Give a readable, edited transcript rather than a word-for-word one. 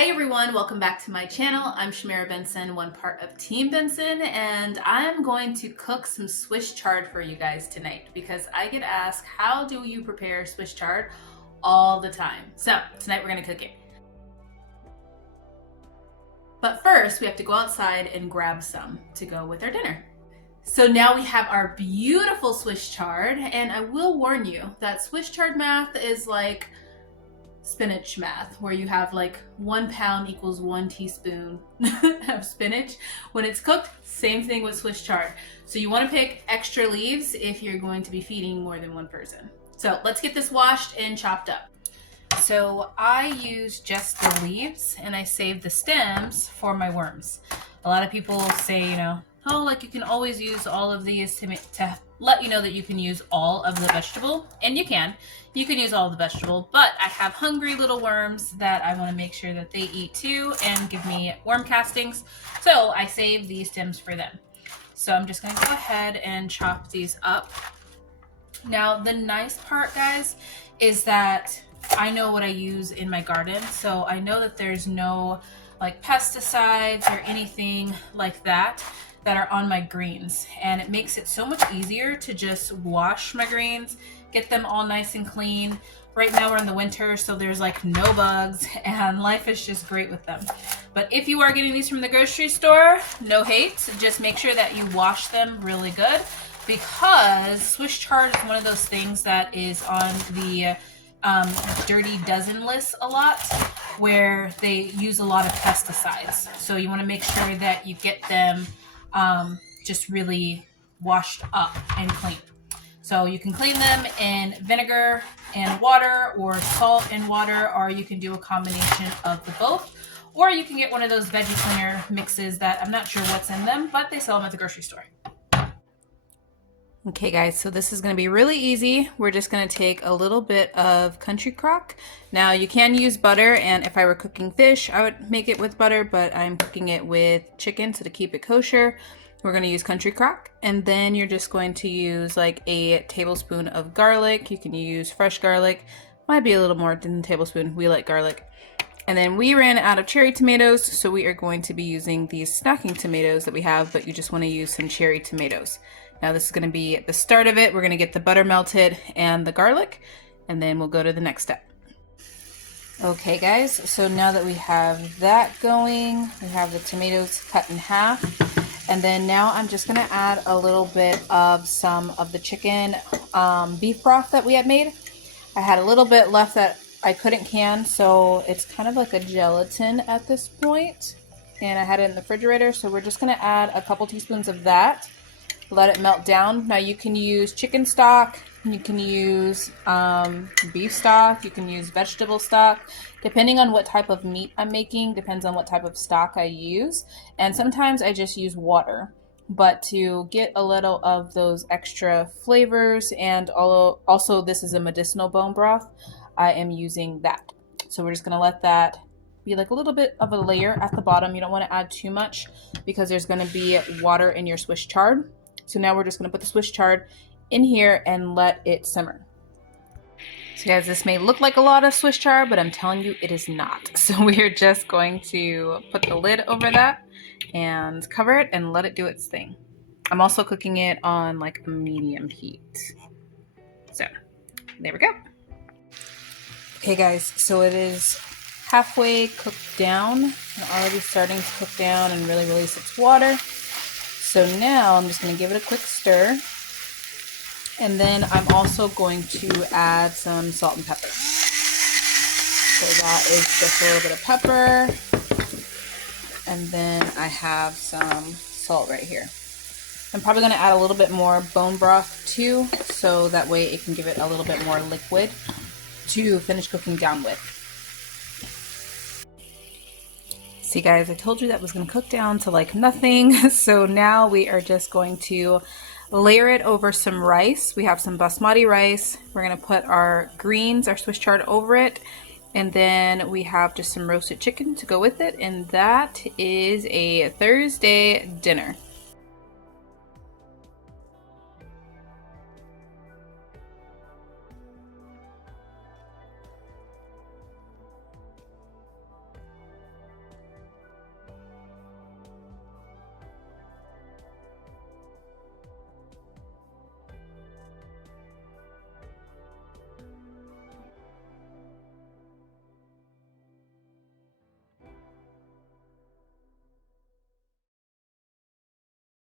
Hi everyone, welcome back to my channel. I'm Shamira Benson, one part of Team Benson, and I'm going to cook some Swiss chard for you guys tonight because I get asked, how do you prepare Swiss chard all the time? So tonight we're gonna cook it. But first we have to go outside and grab some to go with our dinner. So now we have our beautiful Swiss chard, and I will warn you that Swiss chard math is like spinach math, where you have like 1 pound equals 1 teaspoon of spinach. When it's cooked, same thing with Swiss chard. So you want to pick extra leaves if you're going to be feeding more than one person. So let's get this washed and chopped up. So I use just the leaves and I save the stems for my worms. A lot of people say, oh, like you can always use all of these to let you know that you can use all of the vegetable, and you can use all of the vegetable, but I have hungry little worms that I want to make sure that they eat too and give me worm castings, so I save these stems for them. So I'm just going to go ahead and chop these up. Now the nice part, guys, is that I know what I use in my garden, so I know that there's no like pesticides or anything like that are on my greens, and it makes it so much easier to just wash my greens, get them all nice and clean. Right now we're in the winter, so there's like no bugs and life is just great with them. But if you are getting these from the grocery store, no hate, just make sure that you wash them really good, because Swiss chard is one of those things that is on the dirty dozen list a lot, where they use a lot of pesticides. So you want to make sure that you get them just really washed up and clean. So you can clean them in vinegar and water, or salt and water, or you can do a combination of the both, or you can get one of those veggie cleaner mixes that I'm not sure what's in them, but they sell them at the grocery store. Okay guys, so this is going to be really easy. We're just going to take a little bit of country crock. Now you can use butter, and if I were cooking fish, I would make it with butter, but I'm cooking it with chicken, so to keep it kosher, we're going to use country crock. And then you're just going to use like a tablespoon of garlic. You can use fresh garlic. Might be a little more than a tablespoon. We like garlic. And then we ran out of cherry tomatoes, so we are going to be using these snacking tomatoes that we have, but you just want to use some cherry tomatoes. Now this is going to be the start of it. We're going to get the butter melted and the garlic, and then we'll go to the next step. Okay guys, so now that we have that going, we have the tomatoes cut in half, and then now I'm just going to add a little bit of some of the chicken beef broth that we had made. I had a little bit left that I couldn't can, so it's kind of like a gelatin at this point, and I had it in the refrigerator, so we're just going to add a couple teaspoons of that. Let it melt down. Now you can use chicken stock, you can use beef stock, you can use vegetable stock, depending on what type of meat I'm making, depends on what type of stock I use. And sometimes I just use water, but to get a little of those extra flavors, and also this is a medicinal bone broth, I am using that. So we're just gonna let that be like a little bit of a layer at the bottom. You don't want to add too much because there's going to be water in your Swiss chard. So now we're just going to put the Swiss chard in here and let it simmer. So guys, this may look like a lot of Swiss chard, but I'm telling you it is not. So we're just going to put the lid over that and cover it and let it do its thing. I'm also cooking it on like a medium heat. So there we go. Okay guys, so it is halfway cooked down and already starting to cook down and really release its water. So now I'm just going to give it a quick stir, and then I'm also going to add some salt and pepper. So that is just a little bit of pepper, and then I have some salt right here. I'm probably going to add a little bit more bone broth too, so that way it can give it a little bit more liquid to finish cooking down with. See guys, I told you that was going to cook down to like nothing. So now we are just going to layer it over some rice. We have some basmati rice. We're going to put our greens, our Swiss chard over it. And then we have just some roasted chicken to go with it. And that is a Thursday dinner.